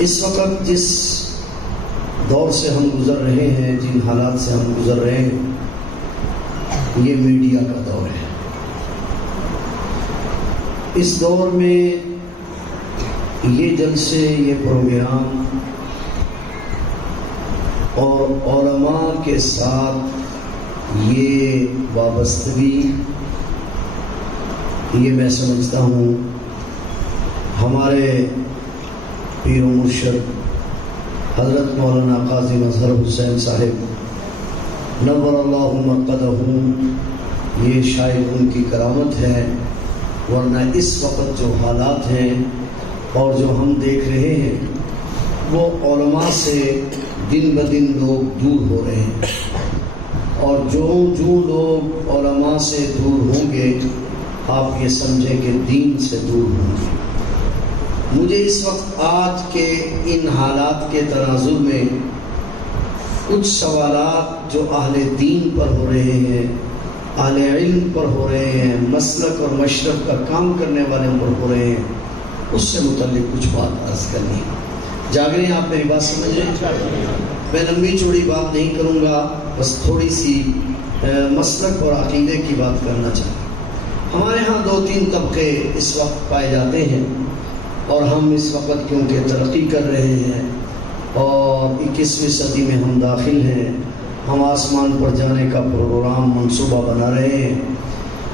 اس وقت جس دور سے ہم گزر رہے ہیں، جن حالات سے ہم گزر رہے ہیں، یہ میڈیا کا دور ہے۔ اس دور میں یہ جلسے، یہ پروگرام اور علماء کے ساتھ یہ وابستگی، یہ میں سمجھتا ہوں ہمارے پیر و مرشد حضرت مولانا قاضی مظہر حسین صاحب نور اللہ مرقدہ، یہ شاید ان کی کرامت ہے، ورنہ اس وقت جو حالات ہیں اور جو ہم دیکھ رہے ہیں وہ علماء سے دن بدن لوگ دور ہو رہے ہیں، اور جو لوگ علماء سے دور ہوں گے آپ یہ سمجھیں کہ دین سے دور ہوں گے۔ مجھے اس وقت آج کے ان حالات کے تناظر میں کچھ سوالات جو اہل دین پر ہو رہے ہیں، اہل علم پر ہو رہے ہیں، مسلک اور مشرب کا کام کرنے والے پر ہو رہے ہیں، اس سے متعلق کچھ بات عرض کرنی ہے۔ جاگ رہے ہیں آپ میری بات سمجھ رہے ہیں؟ میں لمبی چوڑی بات نہیں کروں گا، بس تھوڑی سی مسلک اور عقیدے کی بات کرنا چاہتا ہوں۔ ہمارے ہاں 2-3 طبقے اس وقت پائے جاتے ہیں، اور ہم اس وقت کیونکہ ترقی کر رہے ہیں اور 21ویں صدی میں ہم داخل ہیں، ہم آسمان پر جانے کا پروگرام منصوبہ بنا رہے ہیں،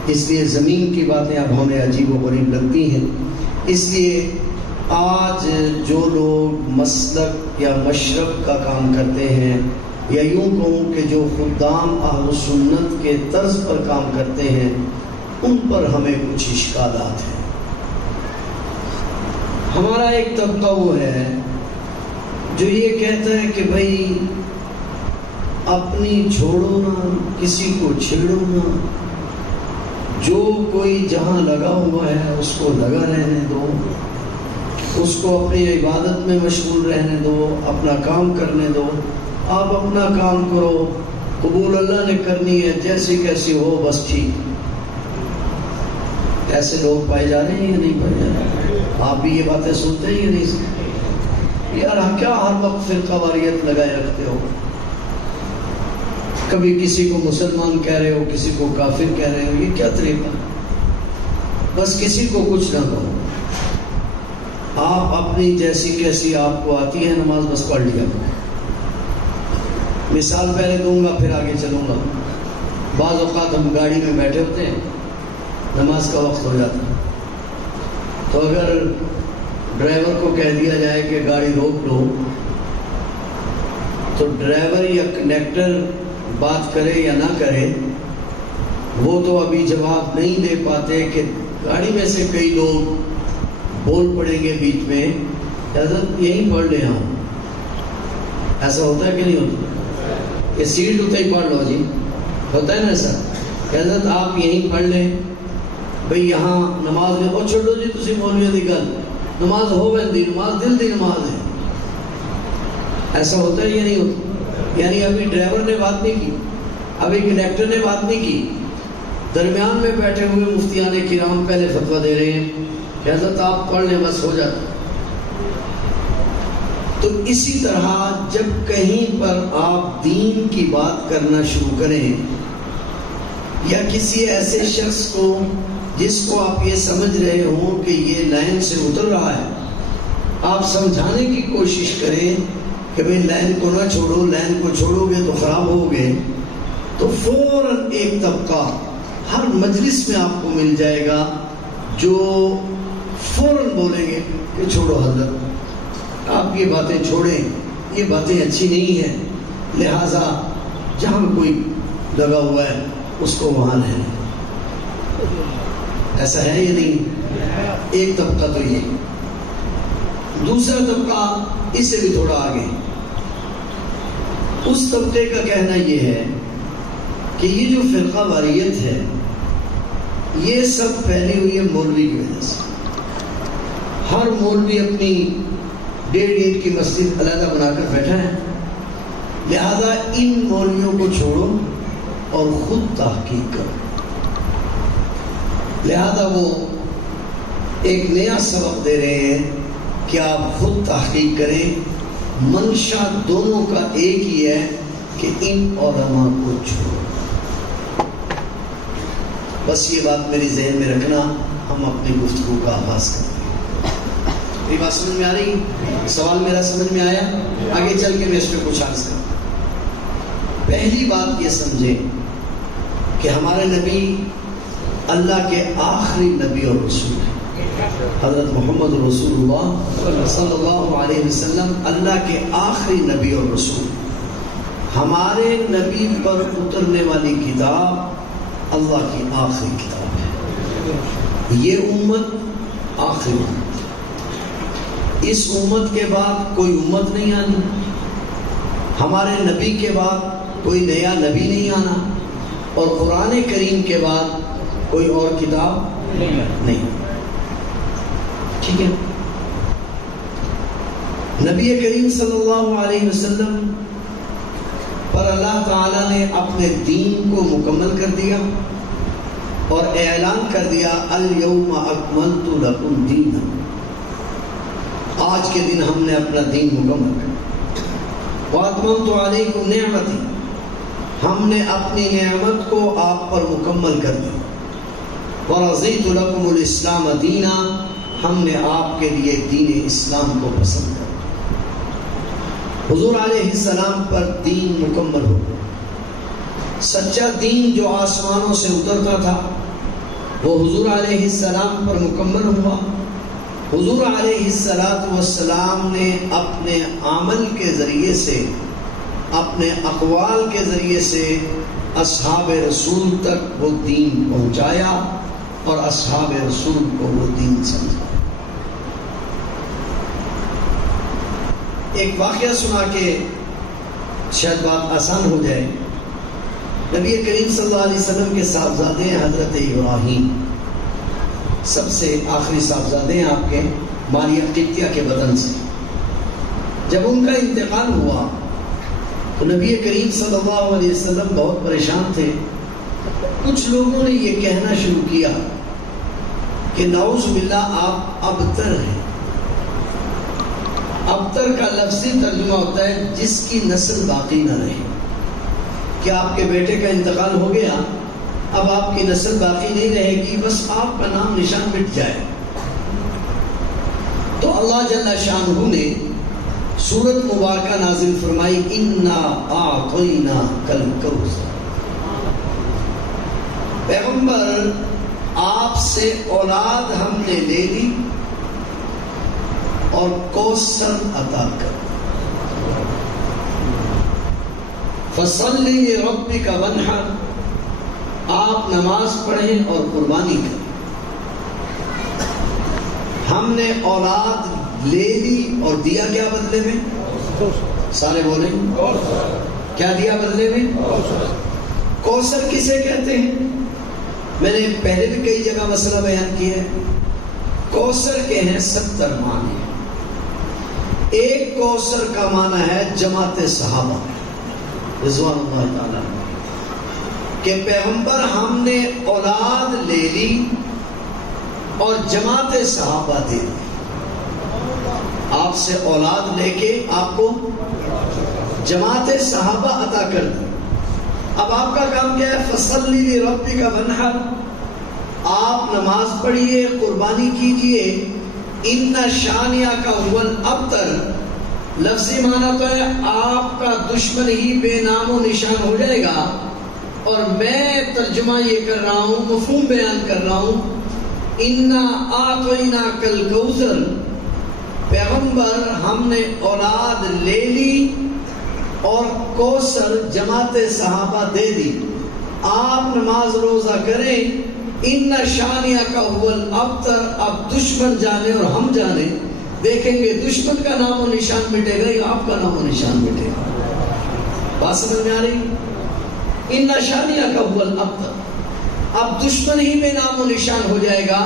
اس لیے زمین کی باتیں اب ہمیں عجیب و غریب لگتی ہیں۔ اس لیے آج جو لوگ مسلک یا مشرب کا کام کرتے ہیں، یا یوں کہوں کہ جو خدام اہل سنت کے طرز پر کام کرتے ہیں، ان پر ہمیں کچھ اشکالات ہیں۔ ہمارا ایک طبقہ وہ ہے جو یہ کہتا ہے کہ بھائی اپنی چھوڑو نہ، کسی کو چھیڑو نہ، جو کوئی جہاں لگا ہوا ہے اس کو لگا رہنے دو، اس کو اپنی عبادت میں مشغول رہنے دو، اپنا کام کرنے دو، آپ اپنا کام کرو، قبول اللہ نے کرنی ہے، جیسی کیسی ہو بس ٹھیک۔ ایسے لوگ پائے جا رہے ہیں یا نہیں پائے جا رہے ہیں؟ آپ بھی یہ باتیں سنتے ہیں یا نہیں سنتے؟ یار کیا ہر وقت فرقہ واریت لگائے رکھتے ہو؟ کبھی کسی کو مسلمان کہہ رہے ہو، کسی کو کافر کہہ رہے ہو، یہ کیا طریقہ؟ بس کسی کو کچھ نہ کہو، آپ اپنی جیسی کیسی آپ کو آتی ہے نماز بس پڑھ لیا کرو۔ مثال پہلے دوں گا پھر آگے چلوں گا۔ بعض اوقات ہم گاڑی میں بیٹھے ہوتے ہیں، نماز کا وقت ہو جاتا ہے، تو اگر ڈرائیور کو کہہ دیا جائے کہ گاڑی روک لو، تو ڈرائیور یا کنڈکٹر بات کرے یا نہ کرے، وہ تو ابھی جواب نہیں دے پاتے کہ گاڑی میں سے کئی لوگ بول پڑیں گے بیچ میں، حضرت یہیں پڑھ لیں ہم۔ ایسا ہوتا ہے کہ نہیں ہوتا؟ یہ سیٹ ہوتا ہی پڑھ لو جی، ہوتا ہے نا ایسا کہ حضرت آپ یہیں پڑھ لیں، بھئی یہاں نماز میں اور چھوڑو جی تسی مولویوں دی گل، نماز ہو ویندی، نماز دل دی نماز ہے۔ ایسا ہوتا ہے یا نہیں ہوتا؟ یعنی ابھی ڈرائیور نے بات نہیں کی، ابھی کنڈکٹر نے بات نہیں کی، درمیان میں بیٹھے ہوئے مفتیان کرام پہلے فتویٰ دے رہے ہیں کہ حضرت آپ پڑھ لیں بس ہو جاتا۔ تو اسی طرح جب کہیں پر آپ دین کی بات کرنا شروع کریں، یا کسی ایسے شخص کو جس کو آپ یہ سمجھ رہے ہوں کہ یہ لائن سے اتر رہا ہے، آپ سمجھانے کی کوشش کریں کہ بھئی لائن کو نہ چھوڑو، لائن کو چھوڑو گے تو خراب ہوگے، تو فوراً ایک طبقہ ہر مجلس میں آپ کو مل جائے گا جو فوراً بولیں گے کہ چھوڑو حضرت، آپ یہ باتیں چھوڑیں، یہ باتیں اچھی نہیں ہیں، لہٰذا جہاں کوئی لگا ہوا ہے اس کو وہاں رہنے۔ ایسا ہے یا نہیں؟ ایک طبقہ تو یہ۔ دوسرا طبقہ اس سے بھی تھوڑا آگے، اس طبقے کا کہنا یہ ہے کہ یہ جو فرقہ واریت ہے یہ سب پھیلی ہوئی ہے مولوی کی وجہ سے۔ ہر مولوی اپنی 1.5 اینٹ کی مسجد علیحدہ بنا کر بیٹھا ہے، لہذا ان مولویوں کو چھوڑو اور خود تحقیق کرو۔ لہذا وہ ایک نیا سبق دے رہے ہیں کہ آپ خود تحقیق کریں، منشا دونوں کا ایک ہی ہے کہ ان علماء کو چھوڑو۔ بس یہ بات میری ذہن میں رکھنا، ہم اپنی گفتگو کا آغاز کریں۔ میری بات سمجھ میں آ رہی؟ سوال میرا سمجھ میں آیا؟ آگے چل کے میں اس پہ کچھ عرض کروں۔ پہلی بات یہ سمجھیں کہ ہمارے نبی اللہ کے آخری نبی اور رسول ہیں۔ حضرت محمد رسول اللہ صلی اللہ علیہ وسلم اللہ کے آخری نبی اور رسول۔ ہمارے نبی پر اترنے والی کتاب اللہ کی آخری کتاب ہے۔ یہ امت آخری امت، اس امت کے بعد کوئی امت نہیں آنی، ہمارے نبی کے بعد کوئی نیا نبی نہیں آنا، اور قرآن کریم کے بعد کوئی اور کتاب نہیں۔ ٹھیک ہے؟ نبی کریم صلی اللہ علیہ وسلم پر اللہ تعالیٰ نے اپنے دین کو مکمل کر دیا اور اعلان کر دیا الیوم اکملت لکم دینکم، آج کے دن ہم نے اپنا دین مکمل کر، واتممت علیکم نعمتی، ہم نے اپنی نعمت کو آپ پر مکمل کر دی، ورضیت لکم الاسلام دینا، ہم نے آپ کے لیے دین اسلام کو پسند کر۔ حضور علیہ السلام پر دین مکمل ہو گیا۔ سچا دین جو آسمانوں سے اترتا تھا وہ حضور علیہ السلام پر مکمل ہوا۔ حضور علیہ السلام نے اپنے عمل کے ذریعے سے، اپنے اقوال کے ذریعے سے اصحاب رسول تک وہ دین پہنچایا اور اصحاب رسول کو وہ دین سمجھا۔ ایک واقعہ سنا کے شاید بات آسان ہو جائے۔ نبی کریم صلی اللہ علیہ وسلم کے صاحبزادے ہیں حضرت ابراہیم، سب سے آخری صاحبزادے ہیں آپ کے، ماریہ قبطیہ کے بدن سے۔ جب ان کا انتقال ہوا تو نبی کریم صلی اللہ علیہ وسلم بہت پریشان تھے۔ کچھ لوگوں نے یہ کہنا شروع کیا کہ نعوذ باللہ آپ ابتر ہیں۔ ابتر کا لفظی ترجمہ ہوتا ہے جس کی نسل باقی نہ رہے، کہ آپ کے بیٹے کا انتقال ہو گیا، اب آپ کی نسل باقی نہیں رہے گی، بس آپ کا نام نشان مٹ جائے۔ تو اللہ جل شانہ نے سورت مبارکہ نازل فرمائی، انا اعطیناک الکوثر۔ پیغمبر آپ سے اولاد ہم نے لے لی اور کوثر عطا کر، فصلی لربک وانحر، آپ نماز پڑھیں اور قربانی کریں۔ ہم نے اولاد لے لی اور دیا کیا بدلے میں؟ سارے بولیں کیا دیا بدلے میں؟ کوثر کسے کہتے ہیں؟ میں نے پہلے بھی کئی جگہ مسئلہ بیان کیا ہے۔ کوثر کے ہیں 70 معنی۔ ایک کوثر کا معنی ہے جماعت صحابہ رضوان اللہ تعالیٰ، کہ پیغمبر ہم نے اولاد لے لی اور جماعت صحابہ دے دی۔ آپ سے اولاد لے کے آپ کو جماعت صحابہ عطا کر دی۔ اب آپ کا کام کیا ہے؟ فصلی لربک وانحر، آپ نماز پڑھیے، قربانی کیجئے۔ ان شانیہ کا هو الابتر، لفظی معنی تو ہے آپ کا دشمن ہی بے نام و نشان ہو جائے گا، اور میں ترجمہ یہ کر رہا ہوں، مفہوم بیان کر رہا ہوں۔ انا اعطیناک الکوثر، پیغمبر ہم نے اولاد لے لی اور کوثر جماعت صحابہ دے دی، آپ نماز روزہ کریں۔ ان شانیہ کا هو الابتر، اب دشمن جانے اور ہم جانے، دیکھیں گے دشمن کا نام و نشان مٹے گا یا آپ کا نام و نشان مٹے گا۔ بات سمجھ میں آ رہی؟ ان شانیہ کا هو الابتر، اب دشمن ہی بے نام و نشان ہو جائے گا۔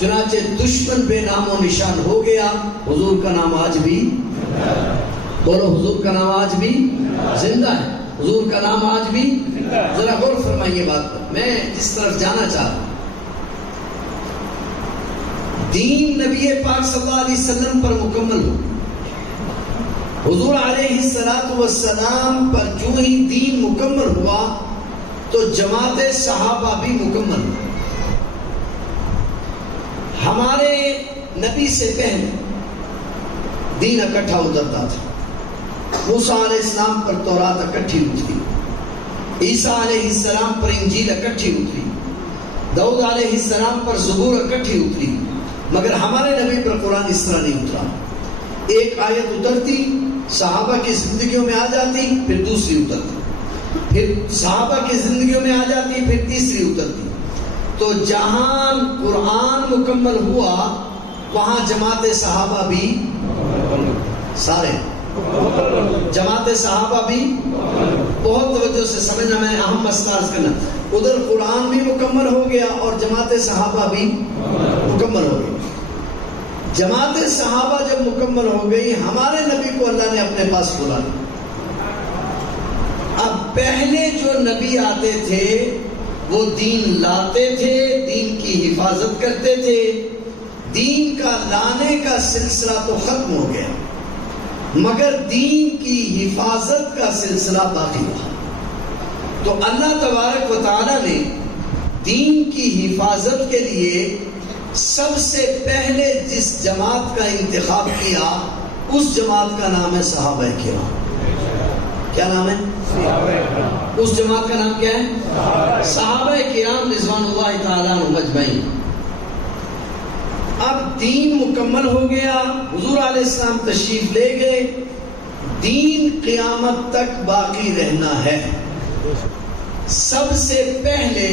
چنانچہ دشمن بے نام و نشان ہو گیا، حضور کا نام آج بھی، بولو حضور کا نام آج بھی زندہ ہے، حضور کا نام آج بھی۔ ذرا غور فرمائیے بات پر، میں اس طرف جانا چاہتا ہوں۔ دین نبی پاک صلی اللہ علیہ وسلم پر مکمل حضور علیہ السلام پر جو ہی دین مکمل ہوا تو جماعت صحابہ بھی مکمل ہوئی۔ ہمارے نبی سے پہلے دین اکٹھا اترتا تھا۔ موسیٰ علیہ السلام پر تورات اکٹھی اتری، عیسیٰ علیہ السلام پر انجیل اکٹھی اتری، داؤد علیہ السلام پر زبور اکٹھی اتری، مگر ہمارے نبی پر قرآن اس طرح نہیں اترا۔ ایک آیت اترتی، صحابہ کی زندگیوں میں آ جاتی، پھر دوسری اترتی، پھر صحابہ کی زندگیوں میں آ جاتی، پھر تیسری اترتی۔ تو جہاں قرآن مکمل ہوا وہاں جماعت صحابہ بھی سارے جماعت صحابہ بھی بہت توجہ سے سمجھنا، میں اہم مسئلہ عرض کرنا، ادھر قرآن بھی مکمل ہو گیا اور جماعت صحابہ بھی مکمل ہو گئی۔ جماعت صحابہ جب مکمل ہو گئی، ہمارے نبی کو اللہ نے اپنے پاس بلا لیا۔ اب پہلے جو نبی آتے تھے وہ دین لاتے تھے، دین کی حفاظت کرتے تھے، دین کا لانے کا سلسلہ تو ختم ہو گیا، مگر دین کی حفاظت کا سلسلہ باقی رہا۔ تو اللہ تبارک و تعالی نے دین کی حفاظت کے لیے سب سے پہلے جس جماعت کا انتخاب کیا اس جماعت کا نام ہے صحابہ کرام۔ کیا نام ہے؟ اس جماعت کا نام کیا ہے؟ صحابہ کرام رضوان اللہ تعالیٰ عنہم اجمعین۔ اب دین مکمل ہو گیا، حضور علیہ السلام تشریف لے گئے، دین قیامت تک باقی رہنا ہے۔ سب سے پہلے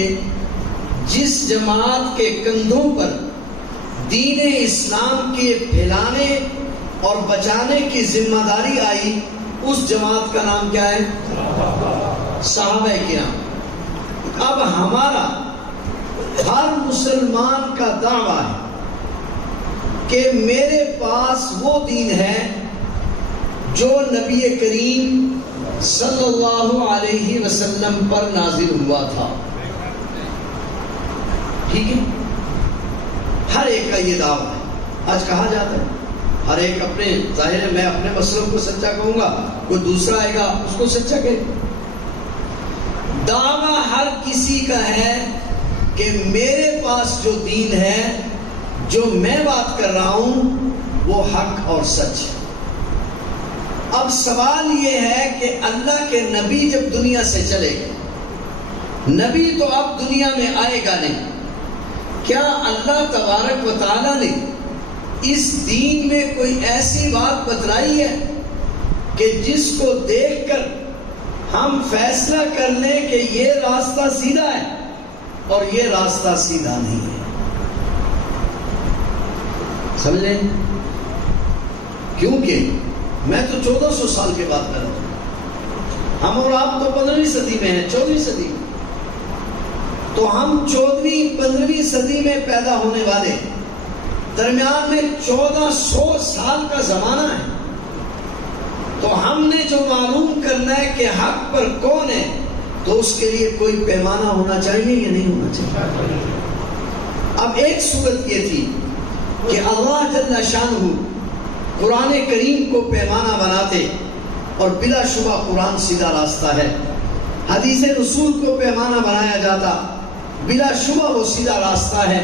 جس جماعت کے کندھوں پر دین اسلام کے پھیلانے اور بچانے کی ذمہ داری آئی اس جماعت کا نام کیا ہے؟ صحابہ کرام۔ اب ہمارا ہر مسلمان کا دعویٰ ہے کہ میرے پاس وہ دین ہے جو نبی کریم صلی اللہ علیہ وسلم پر نازل ہوا تھا۔ ٹھیک ہے، ہر ایک کا یہ دعویٰ ہے۔ آج کہا جاتا ہے ہر ایک اپنے ظاہر ہے، میں اپنے مسلک کو سچا کہوں گا، کوئی دوسرا آئے گا اس کو سچا کہے۔ دعویٰ ہر کسی کا ہے کہ میرے پاس جو دین ہے، جو میں بات کر رہا ہوں وہ حق اور سچ ہے۔ اب سوال یہ ہے کہ اللہ کے نبی جب دنیا سے چلے گئے، نبی تو اب دنیا میں آئے گا نہیں، کیا اللہ تبارک و تعالیٰ نے اس دین میں کوئی ایسی بات بتلائی ہے کہ جس کو دیکھ کر ہم فیصلہ کر لیں کہ یہ راستہ سیدھا ہے اور یہ راستہ سیدھا نہیں ہے؟ سمجھیں؟ کیونکہ میں تو 1400 سال کے بعد کر رہا ہوں، ہم اور آپ تو 15ویں صدی میں ہیں، 14ویں صدی میں، تو ہم 14ویں 15ویں صدی میں پیدا ہونے والے، درمیان میں 1400 سال کا زمانہ ہے۔ تو ہم نے جو معلوم کرنا ہے کہ حق پر کون ہے، تو اس کے لیے کوئی پیمانہ ہونا چاہیے یا نہیں ہونا چاہیے؟ اب ایک صورت یہ تھی کہ اللہ جل شانہ قرآن کریم کو پیمانہ بناتے، اور بلا شبہ قرآن سیدھا راستہ ہے، حدیث رسول کو پیمانہ بنایا جاتا، بلا شبہ وہ سیدھا راستہ ہے،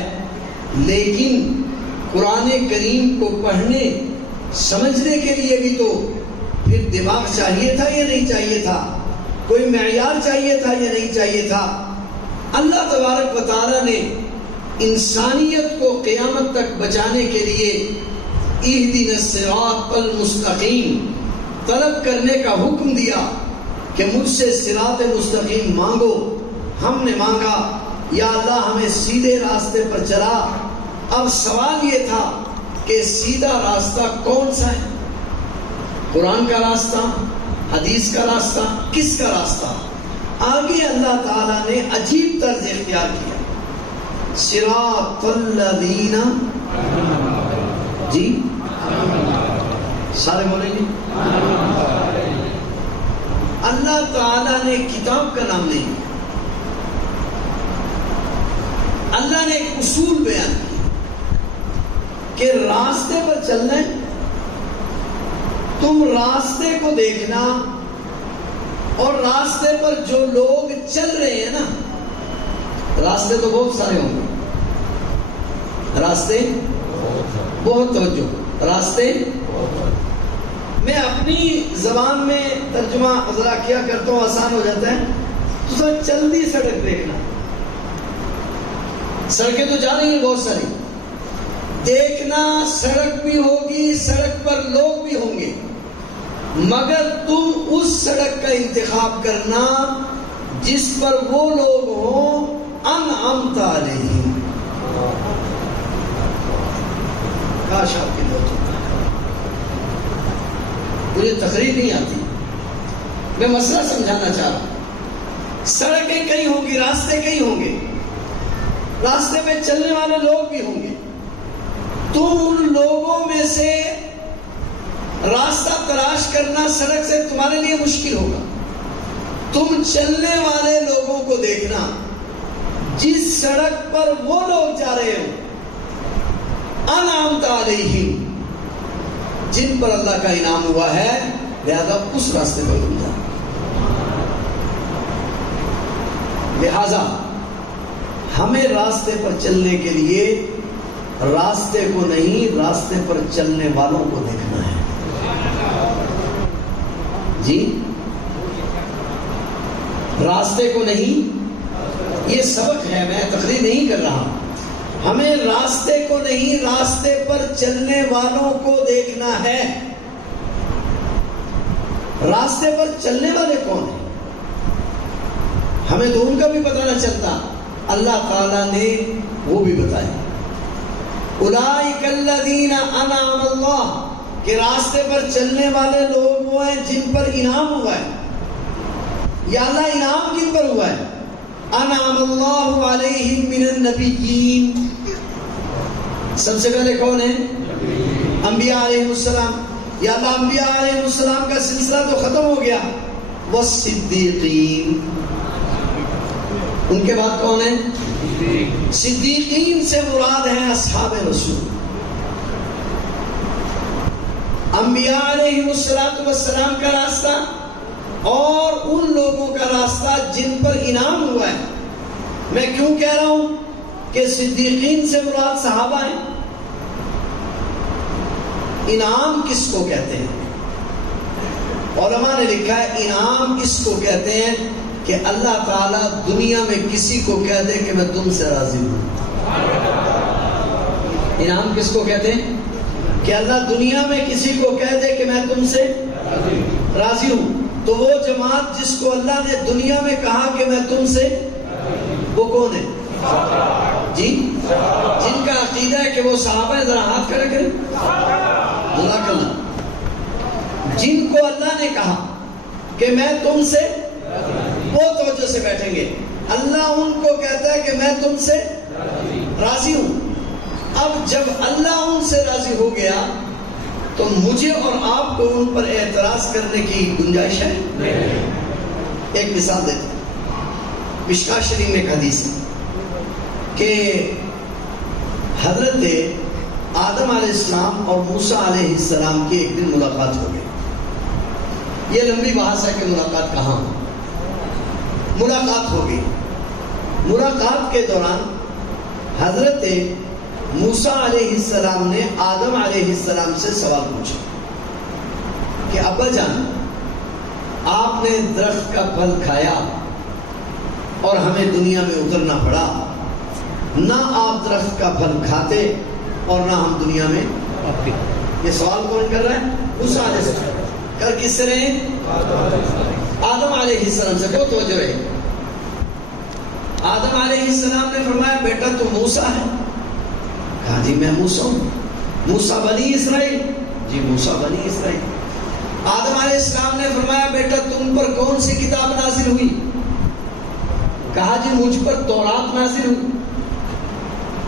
لیکن قرآن کریم کو پڑھنے سمجھنے کے لیے بھی تو پھر دماغ چاہیے تھا یا نہیں چاہیے تھا؟ کوئی معیار چاہیے تھا یا نہیں چاہیے تھا؟ اللہ تبارک و تعالیٰ نے انسانیت کو قیامت تک بچانے کے لیے اہدنا الصراط المستقیم طلب کرنے کا حکم دیا کہ مجھ سے صراط مستقیم مانگو۔ ہم نے مانگا، یا اللہ ہمیں سیدھے راستے پر چلا۔ اب سوال یہ تھا کہ سیدھا راستہ کون سا ہے؟ قرآن کا راستہ، حدیث کا راستہ، کس کا راستہ؟ آگے اللہ تعالیٰ نے عجیب طرز اختیار کیا، صراط الذین، جی سارے بولیں گے، اللہ تعالیٰ نے کتاب کا نام نہیں، اللہ نے ایک اصول بیان کیا کہ راستے پر چلنا ہے تم راستے کو دیکھنا اور راستے پر جو لوگ چل رہے ہیں نا، راستے تو بہت سارے ہوں گے، راستے بہت، توجہ، راستے، میں اپنی زبان میں ترجمہ ذرا کیا کرتا ہوں، آسان ہو جاتا ہے، تو سر چلتی سڑک دیکھنا، سڑکیں تو جا رہی ہیں بہت ساری، دیکھنا سڑک بھی ہوگی، سڑک پر لوگ بھی ہوں گے، مگر تم اس سڑک کا انتخاب کرنا جس پر وہ لوگ ہوں انعمت علیہم، کاش آپ کے دوست، مجھے تقریر نہیں آتی، میں مسئلہ سمجھانا چاہ رہا ہوں، سڑکیں کئی ہوں گی، راستے کئی ہوں گے، راستے پہ چلنے والے لوگ بھی ہوں گے، تم ان لوگوں میں سے راستہ تلاش کرنا سڑک سے تمہارے لیے مشکل ہوگا، تم چلنے والے لوگوں کو دیکھنا جس سڑک پر وہ لوگ جا رہے ہو انعمت علیہم، جن پر اللہ کا انعام ہوا ہے، لہذا اس راستے پر تم جاؤ۔ لہذا ہمیں راستے پر چلنے کے لیے راستے کو نہیں، راستے پر چلنے والوں کو دیکھنا ہے۔ جی، راستے کو نہیں، یہ سبق ہے، میں تقریر نہیں کر رہا، ہمیں راستے کو نہیں، راستے پر چلنے والوں کو دیکھنا ہے۔ راستے پر چلنے والے کون ہیں؟ ہمیں تو ان کا بھی پتہ نہ چلتا، اللہ تعالیٰ نے وہ بھی بتایا، اولئک الذین انعم اللہ، کہ راستے پر چلنے والے لوگ وہ ہیں جن پر انعام ہوا ہے، یا اللہ انعام کن پر ہوا ہے؟ انعم اللہ علیہم من النبیین، سب سے پہلے کون ہیں؟ انبیاء علیہ السلام، یا اللہ انبیاء علیہ السلام کا سلسلہ تو ختم ہو گیا، والصدیقین، ان کے بعد کون ہیں؟ صدیقین سے مراد ہیں اصحاب رسول، انبیاء علیہ السلام کا راستہ اور ان لوگوں کا راستہ جن پر انعام ہوا ہے۔ میں کیوں کہہ رہا ہوں کہ صدیقین سے مراد صحابہ ہیں؟ انعام کس کو کہتے ہیں؟ علماء نے لکھا ہے انعام اس کو کہتے ہیں کہ اللہ تعالیٰ دنیا میں کسی کو کہہ دے کہ میں تم سے راضی ہوں۔ انعام کس کو کہتے ہیں؟ کہ اللہ دنیا میں کسی کو کہہ دے کہ میں تم سے راضی ہوں، تو وہ جماعت جس کو اللہ نے دنیا میں کہا کہ میں تم سے، وہ کون ہے؟ جی، جن کا عقیدہ ہے کہ وہ صحابہ ہیں، ذرا ہاتھ کھڑے کریں، جزاک اللہ، جن کو اللہ نے کہا کہ میں تم سے، وہ توجہ سے بیٹھیں گے، اللہ ان کو کہتا ہے کہ میں تم سے راضی ہوں۔ اب جب اللہ ان سے راضی ہو گیا تو مجھے اور آپ کو ان پر اعتراض کرنے کی گنجائش ہے؟ ایک مثال دیتے ہیں، مشکاۃ شریف میں ایک حدیث ہے کہ حضرت آدم علیہ السلام اور موسیٰ علیہ السلام کی ایک دن ملاقات ہو گئی۔ یہ لمبی بحث ہے کہ ملاقات کہاں ہو، ملاقات ہو گئی۔ ملاقات کے دوران حضرت موسیٰ علیہ السلام نے آدم علیہ السلام سے سوال پوچھا کہ ابا جان، آپ نے درخت کا پھل کھایا اور ہمیں دنیا میں اترنا پڑا، نہ آپ درخت کا پھل کھاتے اور نہ ہم دنیا میں۔ یہ سوال کون کر رہا ہے؟ موسیٰ علیہ السلام۔ کر کس سے رہے؟ آدم علیہ السلام سے۔ بہت توجہ رہے۔ آدم علیہ السلام نے فرمایا بیٹا تو موسیٰ ہے؟ کہا جی میں موسیٰ ہوں۔ موسیٰ بنی اسرائیل؟ جی موسیٰ بنی اسرائیل۔ آدم علیہ السلام نے فرمایا بیٹا تم پر کون سی کتاب نازل ہوئی؟ کہا جی مجھ پر تورات نازل ہوئی۔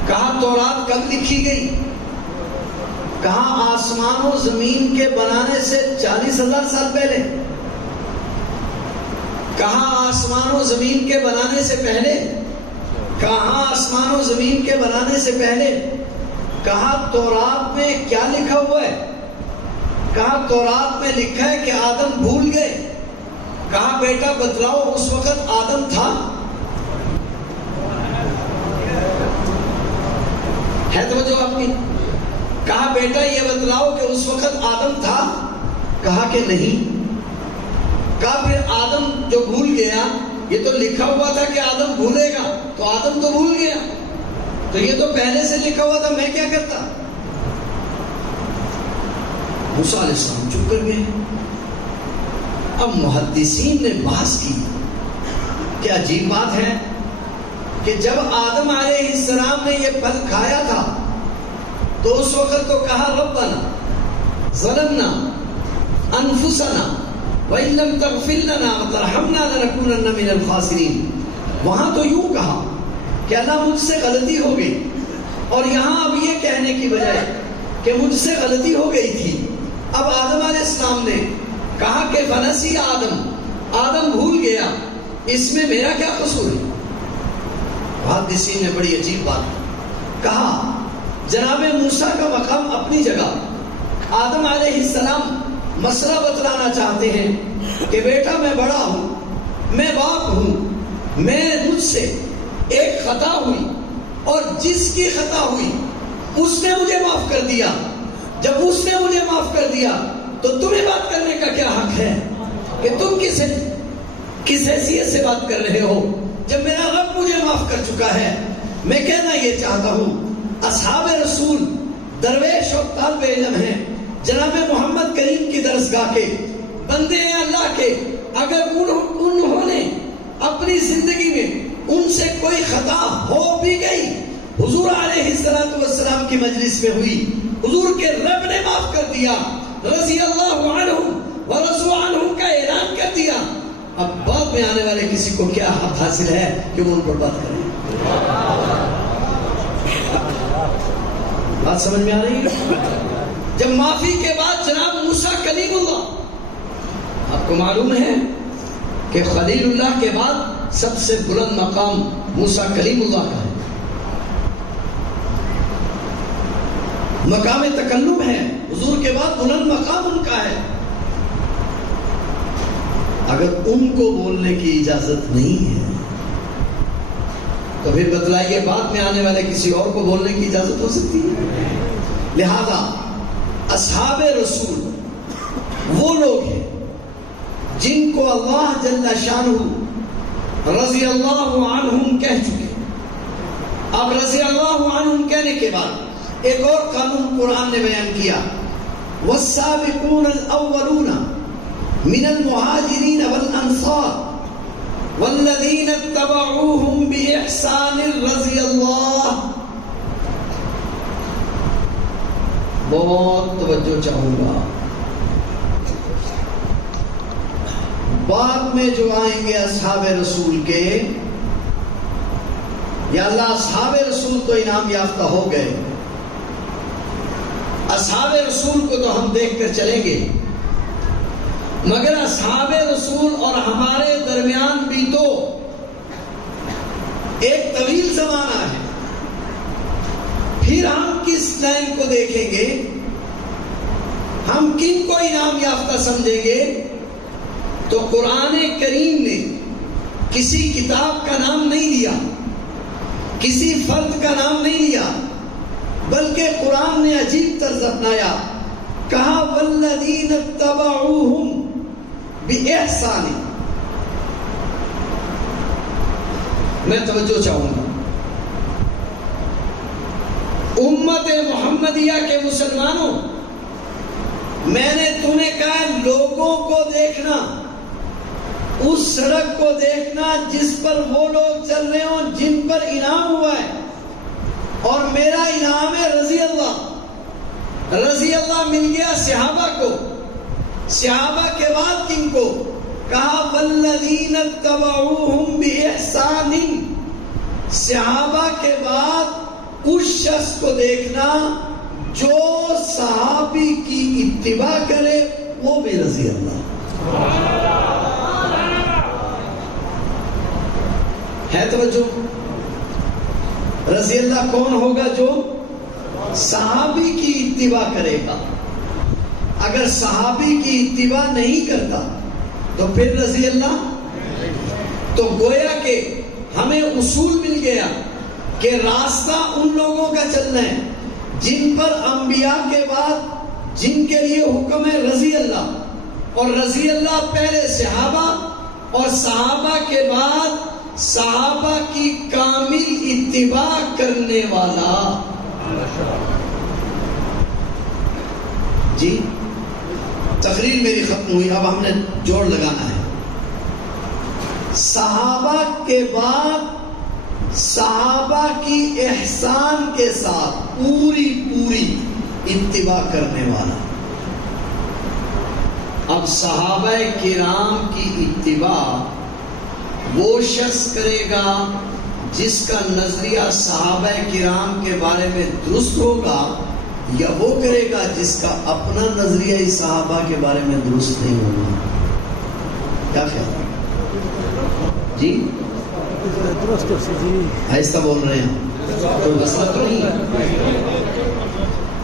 کہا تورات کب لکھی گئی؟ کہا آسمان و زمین کے بنانے سے 40,000 سال پہلے۔ کہا آسمان و زمین کے بنانے سے پہلے؟ کہا آسمان و زمین کے بنانے سے پہلے؟ کہا تورات میں کیا لکھا ہوا ہے؟ کہا تورات میں لکھا ہے کہ آدم بھول گئے. کہا بیٹا بتلاؤ اس وقت آدم تھا؟ ہے توجہ آپ کی؟ کہا بیٹا یہ بتلاؤ کہ اس وقت آدم تھا؟ کہا کہ نہیں. کہا پھر آدم جو بھول گیا، یہ تو لکھا ہوا تھا کہ آدم بھولے گا، تو آدم تو بھول گیا، تو یہ تو پہلے سے لکھا ہوا تھا، میں کیا کرتا؟ موسیٰ علیہ السلام چپ کر گئے. اب محدثین نے بحث کی کہ عجیب بات ہے کہ جب آدم علیہ السلام نے یہ پھل کھایا تھا تو اس وقت تو کہا ربنا ظلمنا انفسنا وَإِن لَّمْ تَغْفِرْ لَنَا وَتَرْحَمْنَا لَنَكُونَنَّ مِنَ الْخَاسِرِينَ. وہاں تو یوں کہا کہ اللہ مجھ سے غلطی ہو گئی، اور یہاں اب یہ کہنے کی بجائے کہ مجھ سے غلطی ہو گئی تھی، اب آدم علیہ السلام نے کہا کہ فنسی آدم بھول گیا، اس میں میرا کیا قصور ہے؟ محدثین نے بڑی عجیب بات کہا. جناب موسیٰ کا مقام اپنی جگہ، آدم علیہ السلام مسئلہ بتلانا چاہتے ہیں کہ بیٹا میں بڑا ہوں، میں باپ ہوں، مجھ سے ایک خطا ہوئی، اور جس کی خطا ہوئی اس نے مجھے معاف کر دیا. جب اس نے مجھے معاف کر دیا تو تمہیں بات کرنے کا کیا حق ہے کہ تم کس حیثیت سے بات کر رہے ہو جب میرا رب مجھے معاف کر چکا ہے. میں کہنا یہ چاہتا ہوں اصحاب رسول درویش اور طالب علم ہیں، جناب محمد کریم کی درسگاہ کے بندے ہیں اللہ کے. اگر انہوں نے اپنی زندگی میں ان سے کوئی خطا ہو بھی گئی، حضور علیہ السلام کی مجلس میں ہوئی، حضور کے رب نے معاف کر دیا، رضی اللہ عنہم ورضوا عنہم کا اعلان کر دیا، اب بعد میں آنے والے کسی کو کیا حق حاصل ہے کہ وہ ان پر بات کریں؟ بات سمجھ میں آ رہی ہے؟ جب معافی کے بعد جناب موسیٰ کلیم اللہ، آپ کو معلوم ہے کہ خلیل اللہ کے بعد سب سے بلند مقام موسیٰ کلیم اللہ کا ہے، مقام تکلم ہے، حضور کے بعد بلند مقام ان کا ہے. اگر ان کو بولنے کی اجازت نہیں ہے تو پھر بتلائیے بعد میں آنے والے کسی اور کو بولنے کی اجازت ہو سکتی ہے؟ لہذا اصحاب رسول وہ لوگ ہیں جن کو اللہ جل شانہ رضی اللہ عنہم کہہ چکے. اب رضی اللہ عنہم کہنے کے بعد ایک اور قانون قرآن نے بیان کیا، والسابقون الاولون من المہاجرین والانصار والذین اتبعوہم باحسان رضی اللہ. بہت توجہ چاہوں گا، بعد میں جو آئیں گے اصحاب رسول کے، یا اللہ اصحاب رسول تو انعام یافتہ ہو گئے، اصحاب رسول کو تو ہم دیکھ کر چلیں گے، مگر اصحاب رسول اور ہمارے درمیان بھی تو ایک طویل زمانہ ہے. پھر ہم کس لائن کو دیکھیں گے، ہم کن کو انعام یافتہ سمجھیں گے؟ تو قرآن کریم نے کسی کتاب کا نام نہیں لیا، کسی فرد کا نام نہیں لیا، بلکہ قرآن نے عجیب طرز اپنایا، کہا والذین اتبعوہم باحسان. میں توجہ چاہوں گا، امت محمدیہ کے مسلمانوں، میں نے تمہیں کہا لوگوں کو دیکھنا، اس سڑک کو دیکھنا جس پر وہ لوگ چل رہے ہوں جن پر انعام ہوا ہے، اور میرا انعام ہے رضی اللہ. رضی اللہ مل گیا صحابہ کو، صحابہ کے بعد کن کو؟ کہا والذین اتبعوہم باحسان. صحابہ کے بعد اس شخص کو دیکھنا جو صحابی کی اتباع کرے، وہ بھی رضی اللہ ہے. توجہ، رضی اللہ کون ہوگا؟ جو صحابی کی اتباع کرے گا. اگر صحابی کی اتباع نہیں کرتا تو پھر رضی اللہ. تو گویا کہ ہمیں اصول مل گیا کہ راستہ ان لوگوں کا چلنا ہے جن پر انبیاء کے بعد جن کے لیے حکم ہے رضی اللہ, اور رضی اللہ پہلے صحابہ اور صحابہ کے بعد صحابہ کی کامل اتباع کرنے والا. جی تقریر میری ختم ہوئی, اب ہم نے جوڑ لگانا ہے. صحابہ کے بعد صحابہ کی احسان کے ساتھ پوری اتباع کرنے والا. اب صحابہ کرام کی اتباع وہ شخص کرے گا جس کا نظریہ صحابہ کرام کے بارے میں درست ہوگا, یا وہ کرے گا جس کا اپنا نظریہ ہی صحابہ کے بارے میں درست نہیں ہوگا؟ کیا خیال ہے جی؟ ایسا بول رہے ہیں کوئی مسئلہ تو نہیں.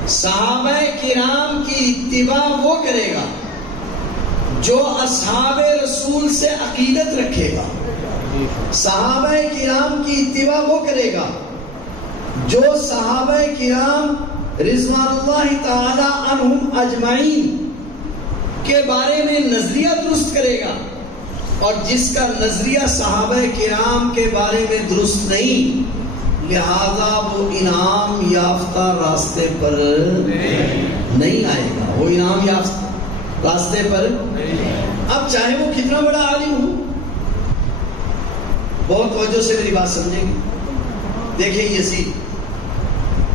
صحابہ کرام کی اتباع وہ کرے گا جو اصحاب رسول سے عقیدت رکھے گا. صحابہ کرام کی اتباع وہ کرے گا جو صحابہ کرام رضوان اللہ تعالی عنہم اجمعین کے بارے میں نظریہ درست کرے گا, اور جس کا نظریہ صحابہ کرام کے بارے میں درست نہیں, لہذا وہ انعام یافتہ راستے پر نہیں آئے گا. وہ انعام یافتہ راستے پر, اب چاہے وہ کتنا بڑا عالم ہو. بہت توجہ سے میری بات سمجھیں گے. دیکھیں یزید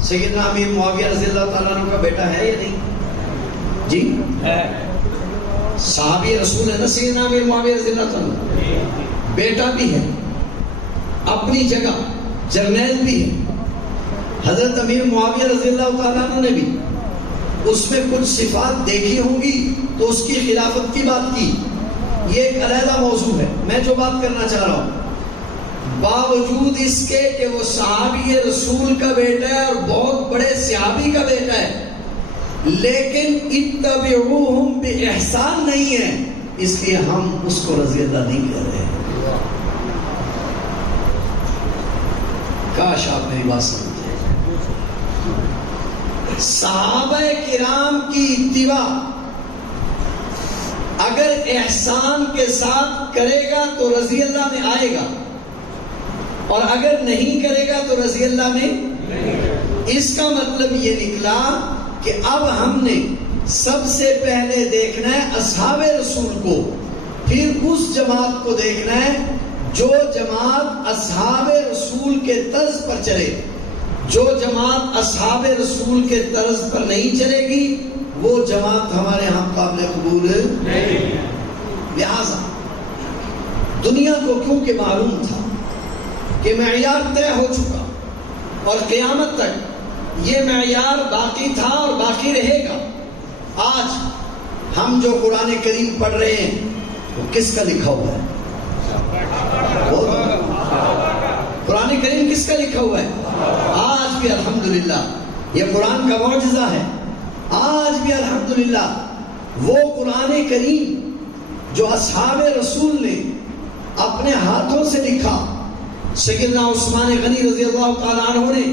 سیدنا امیر معاویہ رضی اللہ تعالیٰ عنہ کا بیٹا ہے یا نہیں؟ جی صحابی رسول ہے نا سیدنا امیر معاویہ رضی اللہ تعالیٰ, بیٹا بھی ہے, اپنی جگہ جرنیل بھی ہے. حضرت امیر معاویہ رضی اللہ تعالیٰ عنہ نے بھی اس میں کچھ صفات دیکھی ہوں گی تو اس کی خلافت کی بات کی. یہ ایک علیحدہ موضوع ہے. میں جو بات کرنا چاہ رہا ہوں, باوجود اس کے کہ وہ صحابی رسول کا بیٹا ہے اور بہت بڑے صحابی کا بیٹا ہے, لیکن اتبعوہم باحسان نہیں ہے, اس لیے ہم اس کو رضی اللہ نہیں کہہ رہے. کاش آپ میری بات سمجھیں. صحابہ کرام کی اتباع اگر احسان کے ساتھ کرے گا تو رضی اللہ میں آئے گا, اور اگر نہیں کرے گا تو رضی اللہ میں. اس کا مطلب یہ نکلا کہ اب ہم نے سب سے پہلے دیکھنا ہے اصحاب رسول کو, پھر اس جماعت کو دیکھنا ہے جو جماعت اصحاب رسول کے طرز پر چلے. جو جماعت اصحاب رسول کے طرز پر نہیں چلے گی وہ جماعت ہمارے ہاں قابل قبول نہیں. لہذا دنیا کو کیونکہ معلوم تھا کہ معیار طے ہو چکا اور قیامت تک یہ معیار باقی تھا اور باقی رہے گا. آج ہم جو قرآن کریم پڑھ رہے ہیں وہ کس کا لکھا ہوا ہے؟ قرآن کریم کس کا لکھا ہوا ہے؟ آج بھی الحمدللہ یہ قرآن کا معجزہ ہے. آج بھی الحمدللہ وہ قرآن کریم جو اصحاب رسول نے اپنے ہاتھوں سے لکھا, سیدنا عثمان غنی رضی اللہ تعالیٰ عنہ نے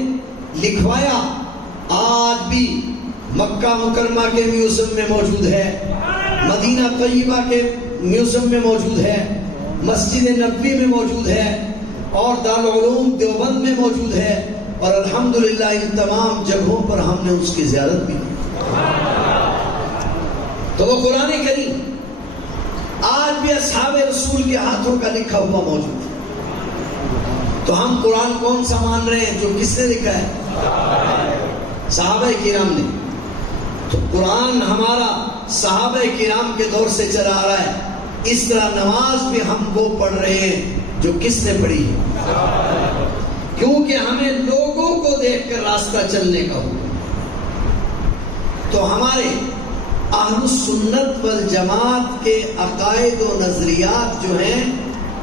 لکھوایا, آج بھی مکہ مکرمہ کے میوزیم میں موجود ہے, مدینہ طیبہ کے میوزیم میں موجود ہے, مسجد نبوی میں موجود ہے, اور دارالعلوم دیوبند میں موجود ہے, اور الحمدللہ ان تمام جگہوں پر ہم نے اس کی زیارت بھی کی. تو وہ قرآن کریم آج بھی اصحاب رسول کے ہاتھوں کا لکھا ہوا موجود ہے. تو ہم قرآن کون سا مان رہے ہیں؟ جو کس نے لکھا ہے؟ صحابہ کرام نے. تو قرآن ہمارا صحابہ کرام کے دور سے چلا آ رہا ہے. اس طرح نماز بھی ہم وہ پڑھ رہے ہیں جو کس نے پڑھی ہے, کیونکہ ہمیں لوگوں کو دیکھ کر راستہ چلنے کا ہو. تو ہمارے اہل السنت والجماعت کے عقائد و نظریات جو ہیں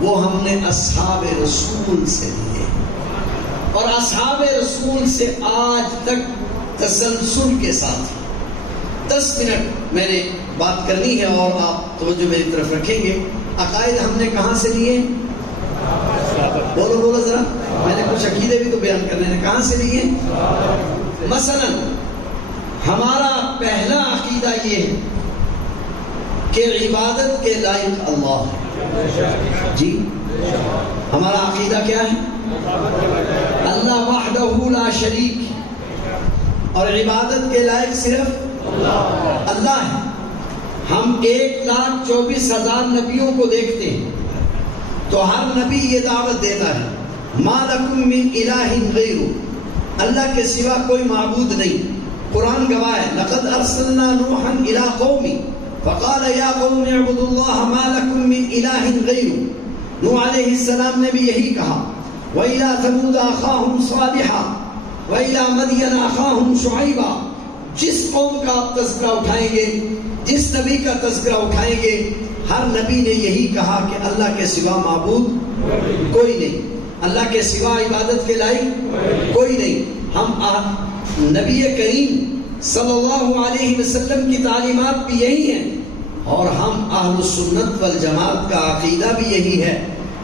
وہ ہم نے اصحاب رسول سے لیے, اور اصحاب رسول سے آج تک تسلسل کے ساتھ 10 منٹ میں نے بات کرنی ہے اور آپ توجہ میری طرف رکھیں گے. عقائد ہم نے کہاں سے لیے؟ بولو بولو ذرا. میں نے کچھ عقیدے بھی تو بیان کرنے ہیں. کہاں سے لیے؟ مثلا ہمارا پہلا عقیدہ یہ ہے کہ عبادت کے لائق اللہ ہے. جی ہمارا عقیدہ کیا ہے؟ اللہ وحدہ لا شریک، اور عبادت کے لائق صرف اللہ ہے. ہم 1,24,000 نبیوں کو دیکھتے ہیں تو ہر نبی یہ دعوت دیتا ہے ما لکم من الہ غیر، اللہ کے سوا کوئی معبود نہیں. قرآن گواہ ہے لقد ارسلنا نوحا الى قومی فقال یا قوم اعبدوا اللہ ما لکم من الہ غیر. نوح علیہ السلام نے بھی یہی کہا. وَإِلَىٰ ثَمُودَ أَخَاهُمْ صَالِحًا وَإِلَىٰ مَدْيَنَ أَخَاهُمْ شُعَيْبًا. جس قوم کا آپ تذکرہ اٹھائیں گے، جس نبی کا تذکرہ اٹھائیں گے، ہر نبی نے یہی کہا کہ اللہ کے سوا معبود کوئی نہیں، اللہ کے سوا عبادت کے لائق کوئی نہیں. ہم نبی کریم صلی اللہ علیہ وسلم کی تعلیمات بھی یہی ہیں، اور ہم اہل السنت والجماعت کا عقیدہ بھی یہی ہے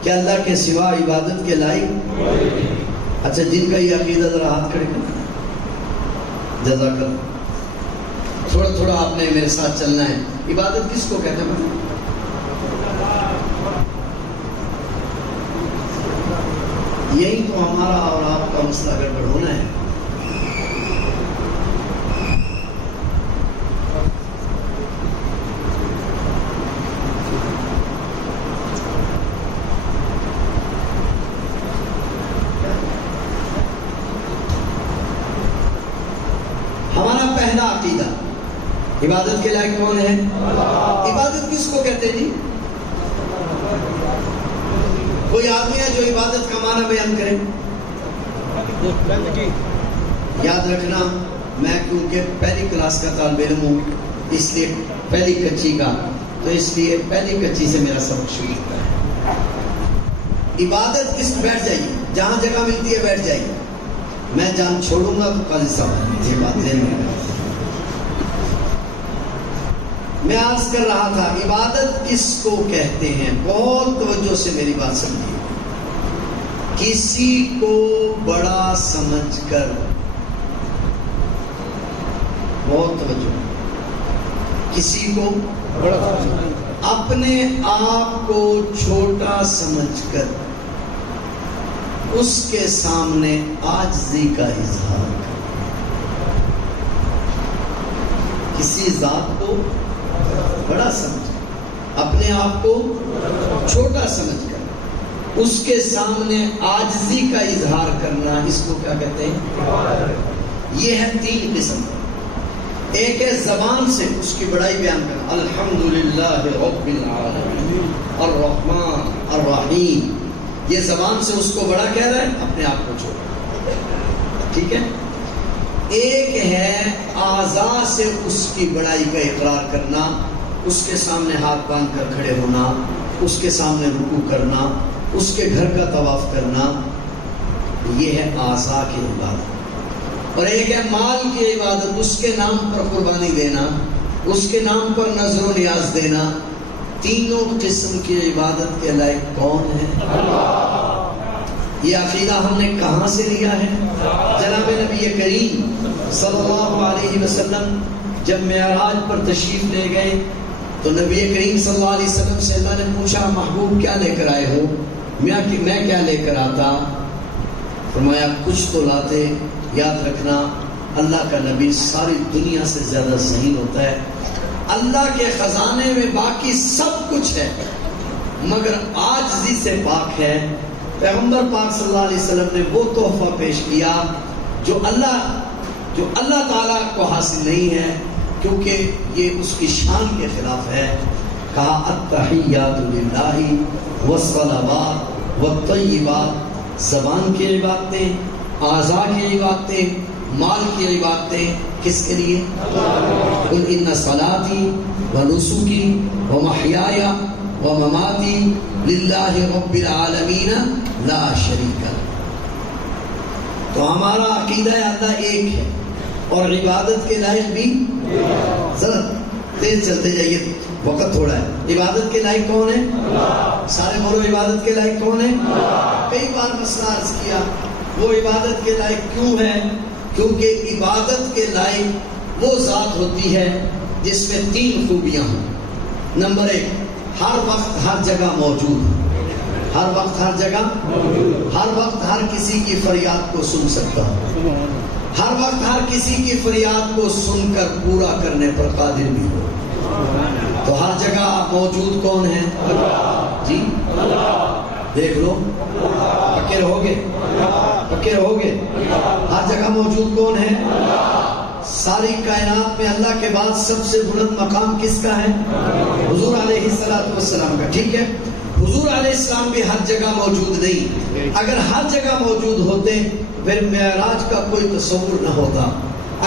کہ اللہ کے سوا عبادت کے لائق. اچھا جن کا یہ عقیدہ ذرا ہاتھ کھڑے کریں. جزاک اللہ. تھوڑا تھوڑا آپ نے میرے ساتھ چلنا ہے. عبادت کس کو کہتے ہیں؟ یہی تو ہمارا اور آپ کا مسئلہ گڑبڑ ہونا ہے. ہمارا پہلا عقیدہ عبادت کے لائق کون ہے؟ عبادت کس کو کہتے ہیں جی؟ کوئی آدمی ہے جو عبادت کا معنی بیان کرے؟ یاد رکھنا میں کیونکہ پہلی کلاس کا طالب علم ہوں، اس لیے پہلی کچی کا، تو اس لیے پہلی کچی سے میرا سبق شروع ہوتا ہے. عبادت کس بیٹھ جائیے، جہاں جگہ ملتی ہے بیٹھ جائیے. میں جان چھوڑوں گا تو قاضی صاحب یہ بات ذہن میں. میں عرض کر رہا تھا عبادت کس کو کہتے ہیں؟ بہت توجہ سے میری بات سمجھیے. کسی کو بڑا سمجھ کر، بہت توجہ، کسی کو اپنے آپ کو چھوٹا سمجھ کر اس کے سامنے عاجزی کا اظہار کر. کسی ذات کو بڑا سمجھ، اپنے آپ کو چھوٹا سمجھ کر اس کے سامنے عاجزی کا اظہار کرنا، اس کو کیا کہتے ہیں؟ یہ ہے 3 قسم. ایک ہے زبان سے اس کی بڑائی بیان کرنا، الحمدللہ رب العالمین الرحمن الرحیم. یہ زبان سے اس کو بڑا کہہ رہا ہے، اپنے آپ کو چھوٹا. ٹھیک ہے. ایک ہے اعضاء سے اس کی بڑائی کا اقرار کرنا، اس کے سامنے ہاتھ باندھ کر کھڑے ہونا، اس کے سامنے رکوع کرنا، اس کے گھر کا طواف کرنا، یہ ہے اعضاء کی عبادت. اور ایک ہے مال کی عبادت، اس کے نام پر قربانی دینا، اس کے نام پر نظر و نیاز دینا. تینوں قسم کی عبادت کے لائق کون ہے؟ یہ عقیدہ ہم نے کہاں سے لیا ہے؟ جناب نبی کریم صلی اللہ علیہ وسلم جب معراج پر تشریف لے گئے تو نبی کریم صلی اللہ علیہ وسلم سے اللہ نے پوچھا محبوب کیا لے کر آئے ہو؟ میں کیا لے کر آتا؟ فرمایا کچھ تو لاتے. یاد رکھنا اللہ کا نبی ساری دنیا سے زیادہ ذہین ہوتا ہے. اللہ کے خزانے میں باقی سب کچھ ہے مگر عاجزی سے پاک ہے. پیغمبر پاک صلی اللہ علیہ وسلم نے وہ تحفہ پیش کیا جو اللہ تعالیٰ کو حاصل نہیں ہے، کیونکہ یہ اس کی شان کے خلاف ہے. کہا التحیات للہ والصلوات والطیبات. زبان کی عبادتیں، اعضاء کی عبادتیں، مال کی عبادتیں کس کے لیے؟ قل ان صلاتی و نسکی و محیای و مماتی للہ رب العالمین لا شریک لہ. تو ہمارا عقیدہ اللہ ایک ہے، اور عبادت کے لائق بھی. ذرا تیز چلتے جائیے، وقت تھوڑا ہے. عبادت کے لائق کون ہے؟ سارے بولو عبادت کے لائق کون ہے؟ کئی بار مسئلہ عرض کیا، وہ عبادت کے لائق کیوں ہے؟ کیونکہ عبادت کے لائق وہ ذات ہوتی ہے جس میں 3 خوبیاں ہوں. نمبر 1، ہر وقت ہر جگہ موجود. ہر وقت ہر جگہ، ہر وقت ہر کسی کی فریاد کو سن سکتا ہو. ہر وقت ہر کسی کی فریاد کو سن کر پورا کرنے پر قادر بھی ہو. تو ہر جگہ موجود کون ہے؟ جی دیکھ لو، پکے رہو گے، پکے رہو گے. ہر جگہ موجود کون ہے؟ ساری کائنات میں اللہ کے بعد سب سے بلند مقام کس کا ہے؟ حضور علیہ السلام کا. ٹھیک ہے، حضور علیہ السلام بھی ہر جگہ موجود نہیں. اگر ہر جگہ موجود ہوتے پھر معراج کا کوئی تصور نہ ہوتا.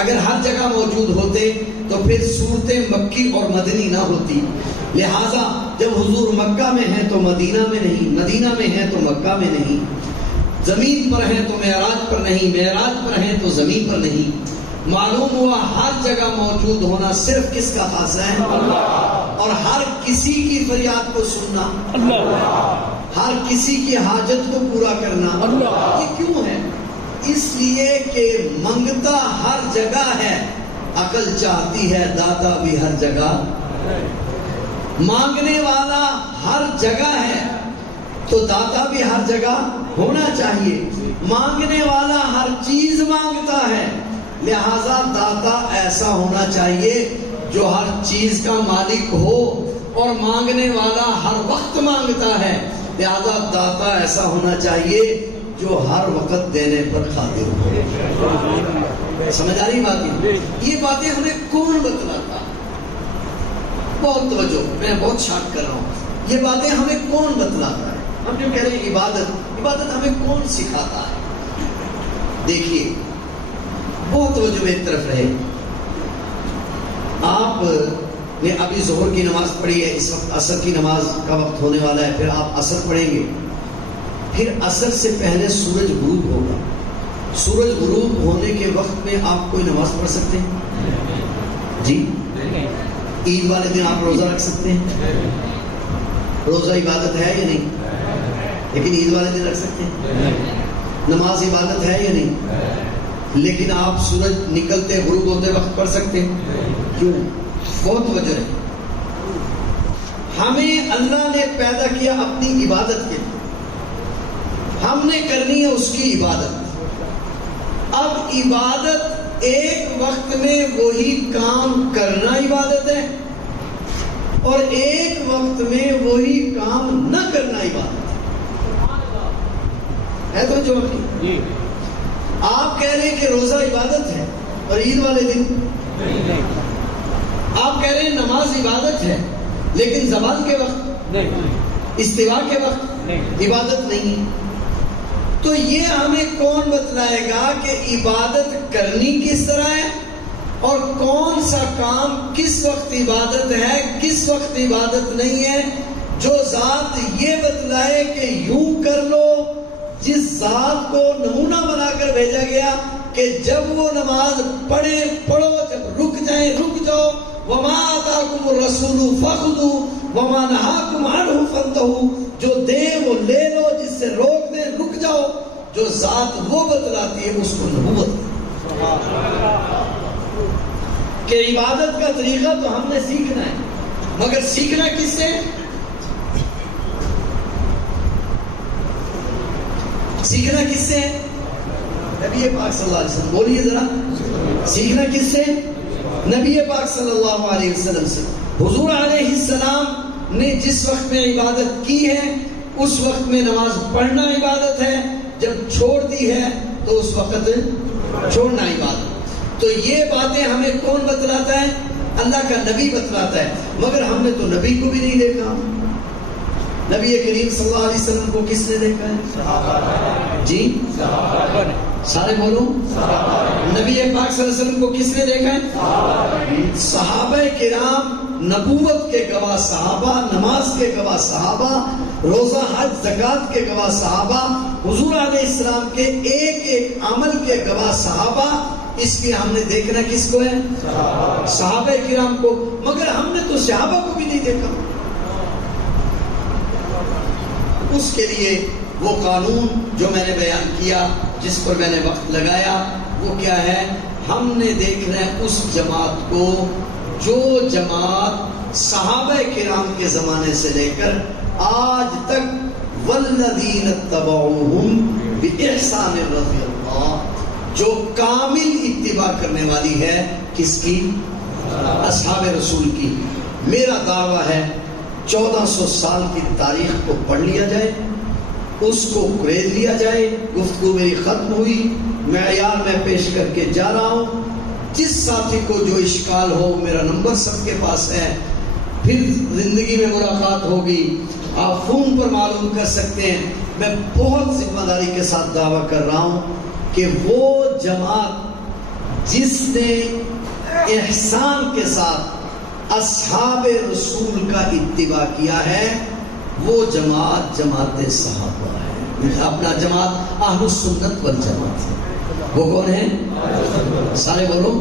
اگر ہر جگہ موجود ہوتے تو پھر صورتیں مکی اور مدنی نہ ہوتی. لہٰذا جب حضور مکہ میں ہیں تو مدینہ میں نہیں، مدینہ میں ہیں تو مکہ میں نہیں، زمین پر ہیں تو معراج پر نہیں، معراج پر ہیں تو زمین پر نہیں. معلوم ہوا ہر جگہ موجود ہونا صرف کس کا خاصہ ہے؟ اللہ. اور ہر کسی کی فریاد کو سننا اللہ. ہر کسی کی حاجت کو پورا کرنا اللہ. یہ کیوں ہے؟ اس لیے کہ منگتا ہر جگہ ہے، عقل چاہتی ہے داتا بھی ہر جگہ. مانگنے والا ہر جگہ ہے تو داتا بھی ہر جگہ ہونا چاہیے. مانگنے والا ہر چیز مانگتا ہے، لہذا داتا ایسا ہونا چاہیے جو ہر چیز کا مالک ہو. اور مانگنے والا ہر وقت مانگتا ہے، لہذا داتا ایسا ہونا چاہیے جو ہر وقت دینے پر قادر ہو. سمجھ آ رہی باتیں؟ یہ باتیں ہمیں کون بتلاتا؟ بہت توجہ، میں بہت شاک کر رہا ہوں. یہ باتیں ہمیں کون بتلاتا ہے؟ ہم جو کہہ رہے ہیں عبادت ہمیں کون سکھاتا ہے؟ دیکھیے، بہت توجہ ایک طرف رہے. آپ نے ابھی ظہر کی نماز پڑھی ہے، اس وقت عصر کی نماز کا وقت ہونے والا ہے، پھر آپ عصر پڑھیں گے. پھر عصر سے پہلے سورج غروب ہوگا. سورج غروب ہونے کے وقت میں آپ کوئی نماز پڑھ سکتے ہیں؟ جی. عید والے دن آپ روزہ رکھ سکتے ہیں؟ روزہ عبادت ہے یا نہیں؟ لیکن عید والے دن رکھ سکتے ہیں. نماز عبادت ہے یا نہیں؟ لیکن آپ سورج نکلتے غروب ہوتے وقت پڑھ سکتے ہیں. کیوں؟ بہت وجہ ہے. ہمیں اللہ نے پیدا کیا اپنی عبادت کے لیے، ہم نے کرنی ہے اس کی عبادت. اب عبادت ایک وقت میں وہی کام کرنا عبادت ہے، اور ایک وقت میں وہی کام نہ کرنا عبادت ہے. تو جو آپ کہہ رہے ہیں کہ روزہ عبادت ہے اور عید والے دن آپ کہہ رہے ہیں نماز عبادت ہے، لیکن زوال کے وقت، استوا کے وقت عبادت نہیں. تو یہ ہمیں کون بتلائے گا کہ عبادت کرنی کس طرح ہے اور کون سا کام کس وقت عبادت ہے، کس وقت عبادت نہیں ہے؟ جو ذات یہ بتلائے کہ یوں کر لو، جس ذات کو نمونہ بنا کر بھیجا گیا کہ جب وہ نماز پڑھو، جب رک جائیں رک جاؤ. وما آتاکم الرسول فخذوا وما نہاکم عنہ فانتہوا. جو دے وہ لے لو، جس سے روک دے رک جاؤ. جو ذات وہ بتلاتی ہے اس کو نبوت. کہ عبادت کا طریقہ تو ہم نے سیکھنا ہے، مگر سیکھنا کس سے؟ سیکھنا کس سے؟ نبی پاک صلی اللہ علیہ وسلم. بولیے ذرا، سیکھنا کس سے؟ نبی پاک صلی اللہ علیہ وسلم سے. حضور علیہ السلام نے جس وقت میں عبادت کی ہے اس وقت میں نماز پڑھنا عبادت ہے، جب چھوڑ دی ہے تو اس وقت چھوڑنا عبادت. تو یہ باتیں ہمیں کون بتلاتا ہے؟ اللہ کا نبی بتلاتا ہے. مگر ہم نے تو نبی کو بھی نہیں دیکھا. نبی کریم صلی اللہ علیہ وسلم کو کس نے دیکھا ہے؟ جی سارے بولو. نبی پاک صلی اللہ علیہ وسلم کو کس نے دیکھا ہے؟ صحابہ کرام، نبوت کے گواہ صحابہ، نماز کے گواہ صحابہ، روزہ حج زکات کے گواہ صحابہ، حضور علیہ السلام کے ایک ایک عمل کے گواہ صحابہ. اس لیے ہم نے دیکھنا کس کو ہے؟ صحابہ کرام کو، مگر ہم نے تو صحابہ کو بھی نہیں دیکھا۔ اس کے لیے وہ قانون جو میں نے بیان کیا، جس پر میں نے وقت لگایا، وہ کیا ہے؟ ہم نے دیکھنا ہے اس جماعت کو جو جماعت صحابہ کرام کے زمانے سے لے کر آج تک والذین اتبعوہم بإحسان رضی اللہ، جو کامل اتباع کرنے والی ہے کس کی؟ اصحاب رسول کی۔ میرا دعویٰ ہے 1400 سال کی تاریخ کو پڑھ لیا جائے، اس کو قریض لیا جائے۔ گفتگو میری ختم ہوئی، معیار میں پیش کر کے جا رہا ہوں۔ جس ساتھی کو جو اشکال ہو، میرا نمبر سب کے پاس ہے، پھر زندگی میں ملاقات ہوگی، آپ فون پر معلوم کر سکتے ہیں۔ میں بہت ذمہ داری کے ساتھ دعویٰ کر رہا ہوں کہ وہ جماعت جس نے احسان کے ساتھ اصحاب رسول کا اتباع کیا ہے، وہ جماعت جماعت صحابہ ہے۔ اپنا جماعت اہل السنت والجماعت ہے۔ وہ کون ہے؟ سارے بولو،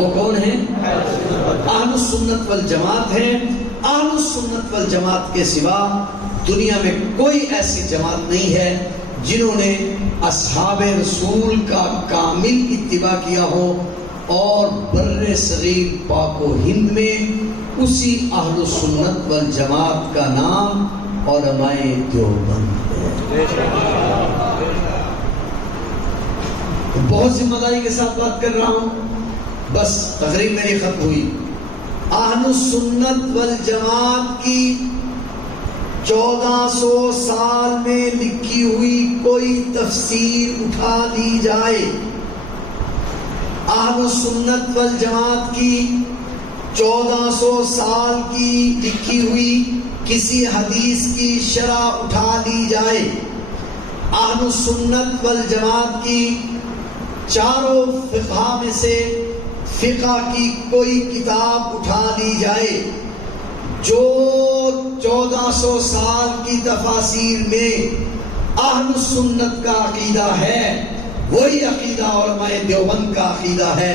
وہ کون ہے؟ اہل السنت والجماعت ہے۔ اہل السنت والجماعت کے سوا دنیا میں کوئی ایسی جماعت نہیں ہے جنہوں نے اصحاب رسول کا کامل اتباع کیا ہو، اور بر صغیر پاک و ہند میں اسی اہل السنت والجماعت کا نام علماء دیوبند ہے۔ بہت ذمہ داری کے ساتھ بات کر رہا ہوں، بس تقریر میری ختم ہوئی۔ اہل السنت والجماعت کی 1400 سال میں لکھی ہوئی کوئی تفسیر اٹھا لی جائے، اہل السنت والجماعت کی 1400 سال کی لکھی ہوئی کسی حدیث کی شرح اٹھا لی جائے، اہل السنت والجماعت کی چاروں فقہ میں سے فقہ کی کوئی کتاب اٹھا لی جائے، جو 1400 سال کی تفاسیر میں اہل السنت کا عقیدہ ہے، وہی عقیدہ علماء دیوبند کا عقیدہ ہے۔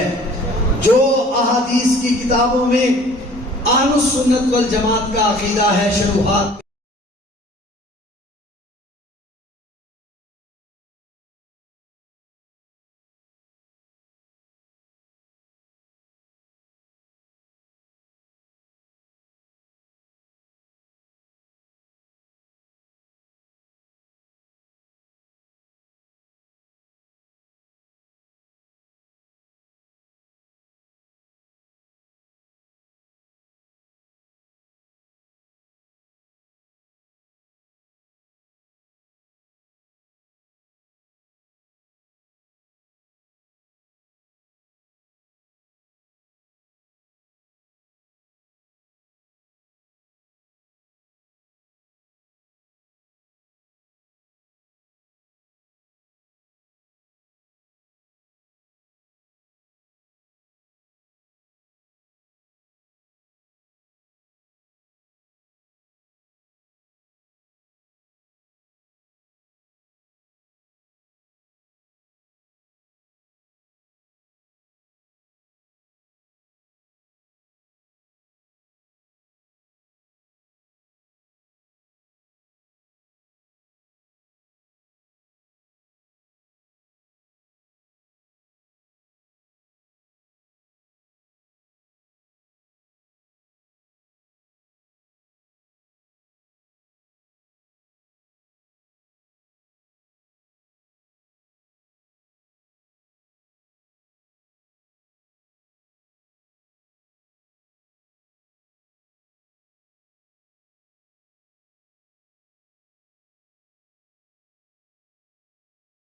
جو احادیث کی کتابوں میں اہل السنت والجماعت کا عقیدہ ہے، شروحات